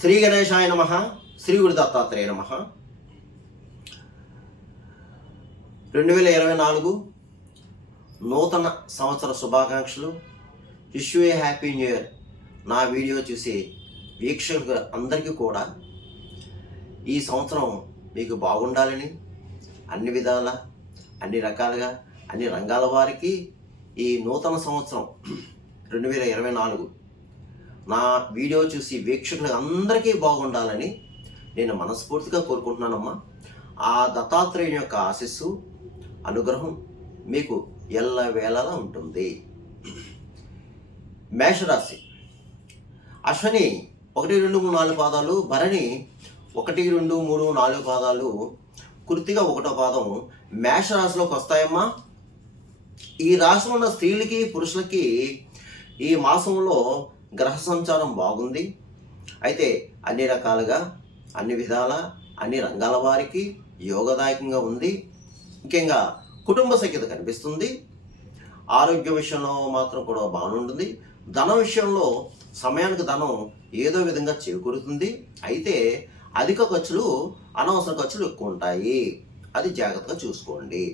శ్రీ గణేశాయ నమః. శ్రీ గురు దత్తాత్రేయ నమః. 2024 నూతన సంవత్సర శుభాకాంక్షలు. Wish you A happy new year. నా వీడియో చూసి వీక్షకులు అందరికీ కూడా ఈ సంవత్సరం మీకు బాగుండాలని అన్ని విధాల అన్ని రకాలుగా అన్ని రంగాల వారికి ఈ నూతన సంవత్సరం 2024 నా వీడియో చూసి వీక్షకులు అందరికీ బాగుండాలని నేను మనస్ఫూర్తిగా కోరుకుంటున్నానమ్మా. ఆ దత్తాత్రేయుని యొక్క ఆశీస్సు అనుగ్రహం మీకు ఎల్లవేళలా ఉంటుంది. మేషరాశి అశ్వని 1, 2, 3, 4 పాదాలు, భరణి 1, 2, 3, 4 పాదాలు, కృత్తిక 1వ పాదం మేషరాశిలోకి వస్తాయమ్మా. ఈ రాశిలో ఉన్న స్త్రీలకి పురుషులకి ఈ మాసంలో గ్రహ సంచారం బాగుంది. అయితే అన్ని రకాలుగా అన్ని విధాల అన్ని రంగాల వారికి యోగదాయకంగా ఉంది. ముఖ్యంగా కుటుంబ సఖ్యత కనిపిస్తుంది. ఆరోగ్య విషయంలో మాత్రం కూడా బాగుంటుంది. ధన విషయంలో సమయానికి ధనం ఏదో విధంగా చేకూరుతుంది. అయితే అధిక ఖర్చులు అనవసర ఖర్చులు ఎక్కువ ఉంటాయి. అది జాగ్రత్తగా చూసుకోండి.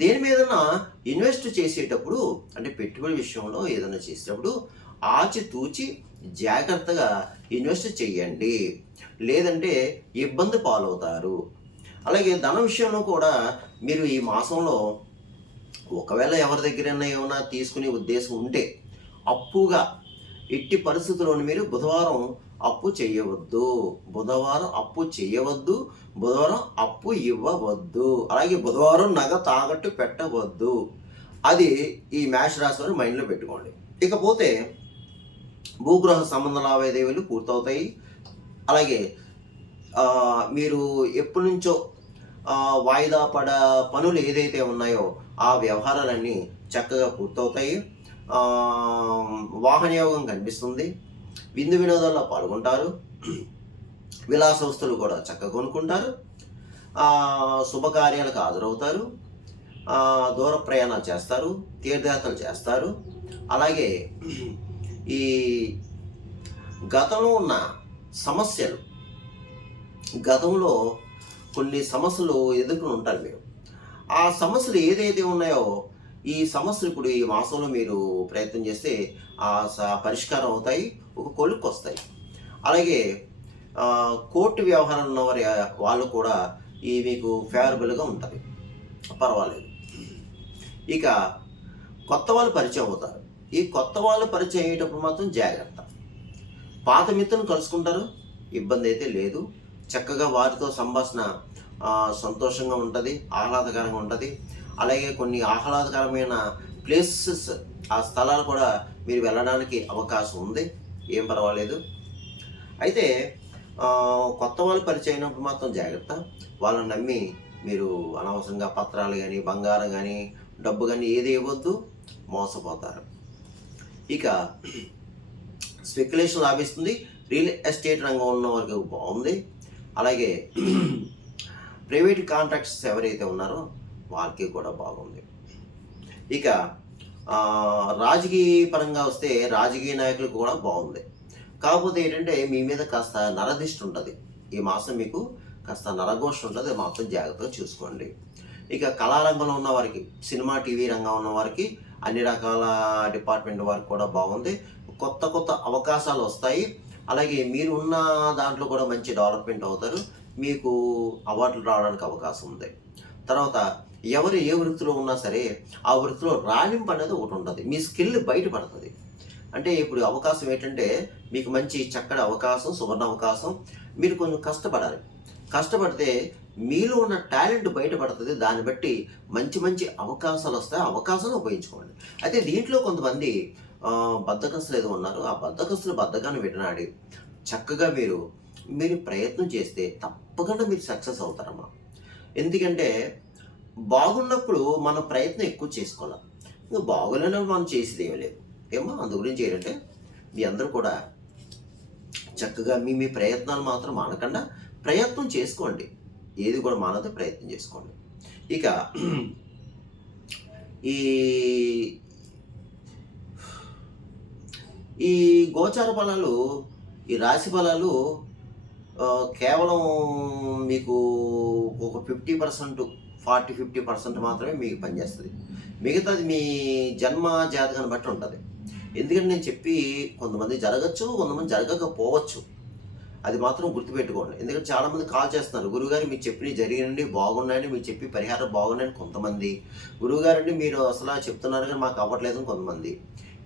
దేని మీదన్నా ఇన్వెస్ట్ చేసేటప్పుడు అంటే పెట్టుబడి విషయంలో ఏదైనా చేసేటప్పుడు ఆచితూచి జాగ్రత్తగా ఇన్వెస్ట్ చేయండి, లేదంటే ఇబ్బంది పాలవుతారు. అలాగే ధన విషయంలో కూడా మీరు ఈ మాసంలో ఒకవేళ ఎవరి దగ్గరైనా ఏమైనా తీసుకునే ఉద్దేశం ఉంటే అప్పుగా ఎట్టి పరిస్థితుల్లోనూ మీరు బుధవారం అప్పు చేయవద్దు. బుధవారం అప్పు చేయవద్దు. బుధవారం అప్పు ఇవ్వవద్దు. అలాగే బుధవారం నగ తాకట్టు పెట్టవద్దు. అది ఈ మేష రాశి వారు మైండ్లో పెట్టుకోండి. ఇకపోతే భూగృహ సంబంధ లావాదేవీలు పూర్తవుతాయి. అలాగే మీరు ఎప్పటి నుంచో వాయిదా పనులు ఏదైతే ఉన్నాయో ఆ వ్యవహారాలన్నీ చక్కగా పూర్తవుతాయి. వాహనయోగం కనిపిస్తుంది. విందు వినోదాల్లో పాల్గొంటారు. విలాస వస్తువులు కూడా చక్కగా కొనుక్కుంటారు. శుభకార్యాలకు హాజరవుతారు. దూర ప్రయాణాలు చేస్తారు. తీర్థయాత్రలు చేస్తారు. అలాగే ఈ గతంలో ఉన్న సమస్యలు, గతంలో కొన్ని సమస్యలు ఎదుర్కొని ఉంటారు మీరు. ఆ సమస్యలు ఏదైతే ఉన్నాయో ఈ సమస్యలు ఇప్పుడు ఈ మాసంలో మీరు ప్రయత్నం చేస్తే పరిష్కారం అవుతాయి, ఒక కొలుక్కు వస్తాయి. అలాగే కోర్టు వ్యవహారాలు ఉన్నవారి వాళ్ళు కూడా ఈ మీకు ఫేవరబుల్గా ఉంటుంది, పర్వాలేదు. ఇక కొత్త వాళ్ళు పరిచయం అవుతారు. ఈ కొత్త వాళ్ళు పరిచయం అయ్యేటప్పుడు మాత్రం జాగ్రత్త. పాత మిత్రులను కలుసుకుంటారు, ఇబ్బంది అయితే లేదు. చక్కగా వారితో సంభాషణ సంతోషంగా ఉంటుంది, ఆహ్లాదకరంగా ఉంటుంది. అలాగే కొన్ని ఆహ్లాదకరమైన ప్లేసెస్, ఆ స్థలాలు కూడా మీరు వెళ్ళడానికి అవకాశం ఉంది, ఏం పర్వాలేదు. అయితే కొత్త వాళ్ళు పరిచయం అయినప్పుడు మాత్రం జాగ్రత్త. వాళ్ళని నమ్మి మీరు అనవసరంగా పత్రాలు కానీ బంగారం కానీ డబ్బు కానీ ఏది ఇవ్వద్దు, మోసపోతారు. ఇక స్పెక్యులేషన్ లాభిస్తుంది. రియల్ ఎస్టేట్ రంగం ఉన్న వరకు బాగుంది. అలాగే ప్రైవేట్ కాంట్రాక్ట్స్ ఎవరైతే ఉన్నారో వారికి కూడా బాగుంది. ఇక రాజకీయ పరంగా వస్తే రాజకీయ నాయకులకు కూడా బాగుంది. కాకపోతే ఏంటంటే మీ మీద కాస్త నరదిష్టి ఉంటుంది. ఈ మాసం మీకు కాస్త నరఘోష ఉంటుంది, మాత్రం జాగ్రత్తగా చూసుకోండి. ఇక కళారంగంలో ఉన్న వారికి, సినిమా టీవీ రంగం ఉన్న వారికి, అన్ని రకాల డిపార్ట్మెంట్ వారికి కూడా బాగుంది. కొత్త కొత్త అవకాశాలు వస్తాయి. అలాగే మీరు ఉన్న దాంట్లో కూడా మంచి డెవలప్మెంట్ అవుతారు. మీకు అవార్డులు రావడానికి అవకాశం ఉంది. తర్వాత ఎవరు ఏ వృత్తిలో ఉన్నా సరే ఆ వృత్తిలో రాణింపు అనేది ఒకటి ఉంటుంది. మీ స్కిల్ బయటపడుతుంది. అంటే ఇప్పుడు అవకాశం ఏంటంటే మీకు మంచి చక్కటి అవకాశం, సువర్ణ అవకాశం. మీరు కొంచెం కష్టపడాలి. కష్టపడితే మీలో ఉన్న టాలెంట్ బయటపడుతుంది. దాన్ని బట్టి మంచి మంచి అవకాశాలు వస్తాయి. అవకాశాలను ఉపయోగించుకోండి. అయితే దీంట్లో కొంతమంది బద్ధకస్తులు ఏదో ఉన్నారు. ఆ బద్ధకస్తులు బద్ధకాన్ని విడనాడి చక్కగా మీరు ప్రయత్నం చేస్తే తప్పకుండా మీరు సక్సెస్ అవుతారమ్మా. ఎందుకంటే బాగున్నప్పుడు మన ప్రయత్నం ఎక్కువ చేసుకోవాలి. ఇంకా బాగోలేనప్పుడు మనం చేసేది ఏమీ లేదు ఏమో. అందు గురించి ఏంటంటే మీ అందరూ కూడా చక్కగా మీ ప్రయత్నాలు మాత్రం మానకుండా ప్రయత్నం చేసుకోండి. ఏది కూడా మానదు, ప్రయత్నం చేసుకోండి. ఇక ఈ గోచార ఫలాలు ఈ రాశి ఫలాలు కేవలం మీకు ఒక 50%, 50% మాత్రమే మీకు పనిచేస్తుంది. మిగతాది మీ జన్మ జాతకాన్ని బట్టి ఉంటుంది. ఎందుకంటే నేను చెప్పి కొంతమంది జరగచ్చు, కొంతమంది జరగకపోవచ్చు. అది మాత్రం గుర్తుపెట్టుకోండి. ఎందుకంటే చాలామంది కాల్ చేస్తున్నారు, గురువుగారు మీరు చెప్పినవి జరిగినండి బాగున్నాయండి, మీరు చెప్పి పరిహారం బాగున్నాయని కొంతమంది, గురువుగారండి మీరు అసలు చెప్తున్నారు కానీ మాకు అవ్వట్లేదని కొంతమంది.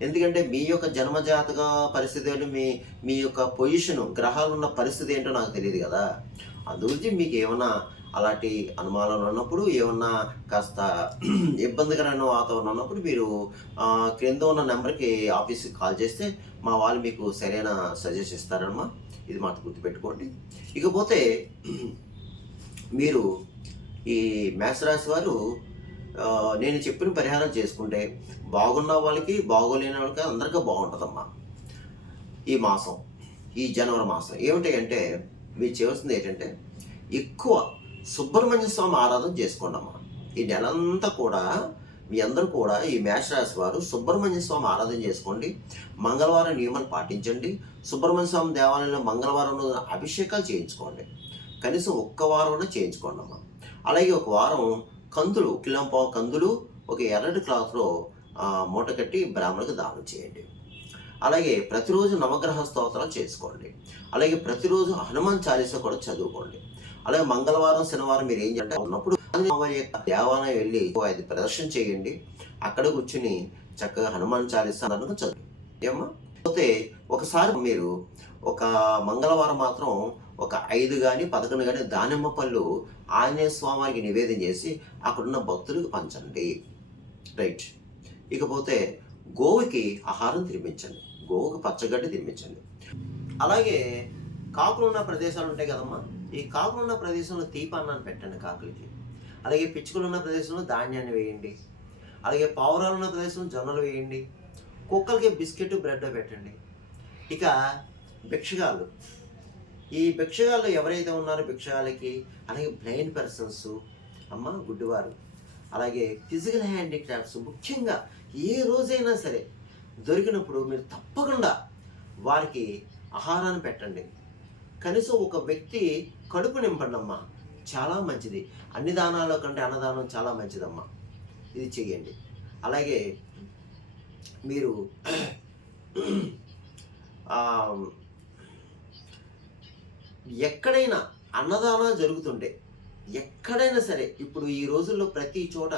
ఎందుకంటే మీ యొక్క జన్మజాతక పరిస్థితులు, మీ మీ యొక్క పొజిషను, గ్రహాలు ఉన్న పరిస్థితి ఏంటో నాకు తెలియదు కదా. అందుగురించి మీకు ఏమన్నా అలాంటి అనుమానాలు ఉన్నప్పుడు, ఏమన్నా కాస్త ఇబ్బందికరమైన వాతావరణం ఉన్నప్పుడు మీరు క్రింద ఉన్న నెంబర్కి ఆఫీస్కి కాల్ చేస్తే మా వాళ్ళు మీకు సరైన సజెస్ట్ ఇస్తారమ్మా. ఇది మాత్రం గుర్తుపెట్టుకోండి. ఇకపోతే మీరు ఈ మేషరాశి వారు నేను చెప్పిన పరిహారం చేసుకుంటే బాగున్న వాళ్ళకి, బాగోలేని వాళ్ళకి అందరికీ బాగుంటుందమ్మా. ఈ మాసం, ఈ జనవరి మాసం ఏమిటి అంటే మీరు చేయవలసింది ఏంటంటే ఎక్కువ సుబ్రహ్మణ్య స్వామి ఆరాధన చేసుకోండి అమ్మా. ఈ నెలంతా కూడా మీ అందరూ కూడా ఈ మేషరాశి వారు సుబ్రహ్మణ్య స్వామి ఆరాధన చేసుకోండి. మంగళవారం నియమాలు పాటించండి. సుబ్రహ్మణ్య స్వామి దేవాలయంలో మంగళవారం రోజున అభిషేకాలు చేయించుకోండి. కనీసం ఒక్క వారం చేయించుకోండి అమ్మా. అలాగే ఒక వారం కందులు, కిలోంపావు కందులు ఒక ఎర్రటి క్లాత్లో మూట కట్టి బ్రాహ్మణులకు దానం చేయండి. అలాగే ప్రతిరోజు నవగ్రహ స్తోత్రాలు చేసుకోండి. అలాగే ప్రతిరోజు హనుమాన్ చాలీసా కూడా చదువుకోండి. అలాగే మంగళవారం, శనివారం మీరు ఏం చేయాలంటే ఉన్నప్పుడు వారి యొక్క దేవాలయం వెళ్ళి 5 ప్రదర్శన చేయండి. అక్కడ కూర్చుని చక్కగా హనుమాన్ చాలీసా చదువు ఏమా. పోతే ఒకసారి మీరు ఒక మంగళవారం మాత్రం ఒక 5 కానీ 11 కానీ దానిమ్మ పళ్ళు ఆంజనేయ స్వామికి నివేదన చేసి అక్కడున్న భక్తులకు పంచండి. రైట్. ఇకపోతే గోవుకి ఆహారం తినిపించండి. గోవుకి పచ్చగడ్డి తినిపించండి. అలాగే కాకులు ఉన్న ప్రదేశాలు ఉంటాయి కదమ్మా, ఈ కాకులు ఉన్న ప్రదేశంలో తీపన్నాన్ని పెట్టండి కాకులకి. అలాగే పిచ్చుకలు ఉన్న ప్రదేశంలో ధాన్యాన్ని వేయండి. అలాగే పావురాలు ఉన్న ప్రదేశంలో జొన్నలు వేయండి. కుక్కలకి బిస్కెట్, బ్రెడ్ పెట్టండి. ఇక భిక్షగాళ్ళు, ఈ భిక్షగాళ్ళు ఎవరైతే ఉన్నారో భిక్షగాళ్ళకి, అలాగే బ్లైండ్ పర్సన్స్ అమ్మ, గుడ్డివారు, అలాగే ఫిజికల్ హ్యాండిక్రాఫ్ట్స్, ముఖ్యంగా ఏ రోజైనా సరే దొరికినప్పుడు మీరు తప్పకుండా వారికి ఆహారాన్ని పెట్టండి. కనీసం ఒక వ్యక్తి కడుపు నింపండి అమ్మా, చాలా మంచిది. అన్ని దానాల కంటే అన్నదానం చాలా మంచిదమ్మా. ఇది చెయ్యండి. అలాగే మీరు ఎక్కడైనా అన్నదానం జరుగుతుంటే, ఎక్కడైనా సరే ఇప్పుడు ఈ రోజుల్లో ప్రతి చోట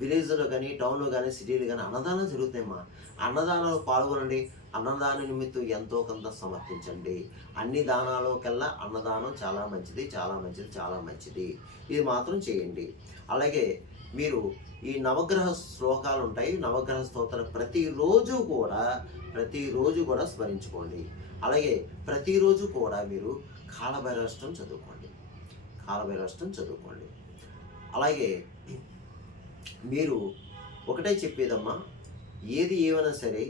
విలేజ్లో కానీ, టౌన్లో కానీ, సిటీలో కానీ అన్నదానం జరుగుతాయమ్మా. అన్నదానంలో పాల్గొనండి. అన్నదాన నిమిత్తం ఎంతో కొంత సమర్పించండి. అన్ని దానాలకల్లా అన్నదానం చాలా మంచిది, చాలా మంచిది, చాలా మంచిది. ఇది మాత్రం చేయండి. అలాగే మీరు ఈ నవగ్రహ శ్లోకాలు ఉంటాయి, నవగ్రహ స్తోత్రాలు ప్రతిరోజు కూడా స్మరించుకోండి. అలాగే ప్రతిరోజు కూడా మీరు కాలభైరవాష్టకం చదువుకోండి. అలాగే మీరు ఒకటే చెప్పేదమ్మా, ఏది ఏమైనా సరే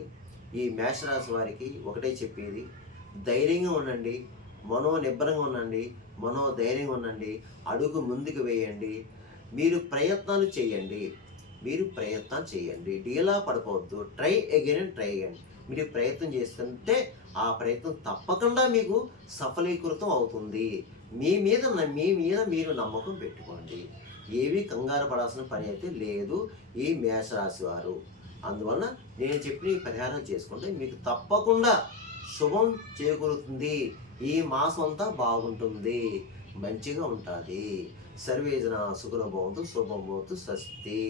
ఈ మేషరాశి వారికి ఒకటే చెప్పేది, ధైర్యంగా ఉండండి, మనోనిబ్బరంగా ఉండండి, మనోధైర్యంగా ఉండండి, అడుగు ముందుకు వేయండి. మీరు ప్రయత్నాలు చేయండి. డీలా పడిపోవద్దు. Try again. మీరు ప్రయత్నం చేస్తుంటే ఆ ప్రయత్నం తప్పకుండా మీకు సఫలీకృతం అవుతుంది. మీ మీద మీరు నమ్మకం పెట్టుకోండి. ఏవి కంగారు పడాల్సిన పని అయితే లేదు ఈ మేషరాశి వారు. అందువలన నేను చెప్పిన ఈ పరిహారం చేసుకుంటే మీకు తప్పకుండా శుభం చేకూరుతుంది. ఈ మాసం అంతా బాగుంటుంది, మంచిగా ఉంటుంది. సర్వేజన సుఖనో భవంతు, శుభం భవతు, స్వస్తి.